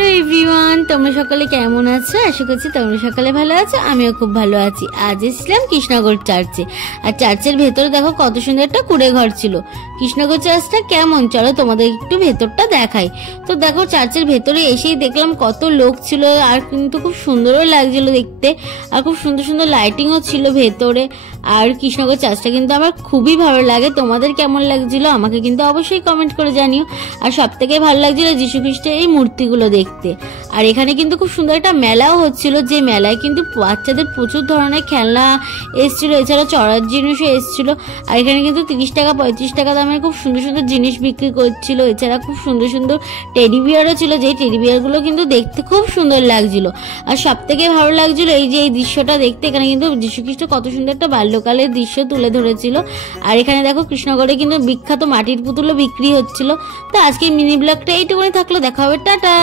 Hello everyone, তোমরা সকলে কেমন আছো? আশা করছি তোমরা সকলে ভালো আছো। আমিও খুব ভালো আছি। আজ এসেছিলাম কৃষ্ণনগর চার্চে। আর চার্চের ভেতরে দেখো কত সুন্দর একটা কুড়ে ঘর ছিল। কৃষ্ণনগর চার্চটা কেমন, চলো তোমাদের একটু ভেতরটা দেখাই। তো দেখো চার্চের ভেতরে এসেই দেখলাম কত লোক ছিল, আর কিন্তু খুব সুন্দরও লাগছিল দেখতে, আর খুব সুন্দর সুন্দর লাইটিংও ছিল ভেতরে। আর কৃষ্ণনগর চার্চটা কিন্তু আমার খুবই ভালো লাগে। তোমাদের কেমন লাগছিল আমাকে কিন্তু অবশ্যই কমেন্ট করে জানিও। আর সব থেকে ভালো লাগছিল যীশু খ্রিস্টের এই মূর্তিগুলো দেখতে। আর এখানে কিন্তু খুব সুন্দর একটা মেলাও হচ্ছিল, যে মেলায় কিন্তু বাচ্চাদের প্রচুর ধরনের খেলনা এসেছিল, এছাড়া চড়ার জিনিসও এসেছিল। আর এখানে কিন্তু 30 টাকা 35 টাকা দামের খুব সুন্দর সুন্দর জিনিস বিক্রি করছিল। এছাড়া খুব সুন্দর সুন্দর টেডি বিয়ারও ছিল, যেই টেডি বিয়ারগুলো কিন্তু দেখতে খুব সুন্দর লাগছিল। আর সব থেকে ভালো লাগছিল এই যে এই দৃশ্যটা দেখতে। এখানে কিন্তু যীশু খ্রিস্ট কত সুন্দর একটা বাল্যকালের দৃশ্য তুলে ধরেছিল। আর এখানে দেখো কৃষ্ণনগরে কিন্তু বিখ্যাত মাটির পুতুলও বিক্রি হচ্ছিল। তো আজকে মিনি ব্লগটা এইটুকুনি থাকলো, দেখা হবে, টাটা।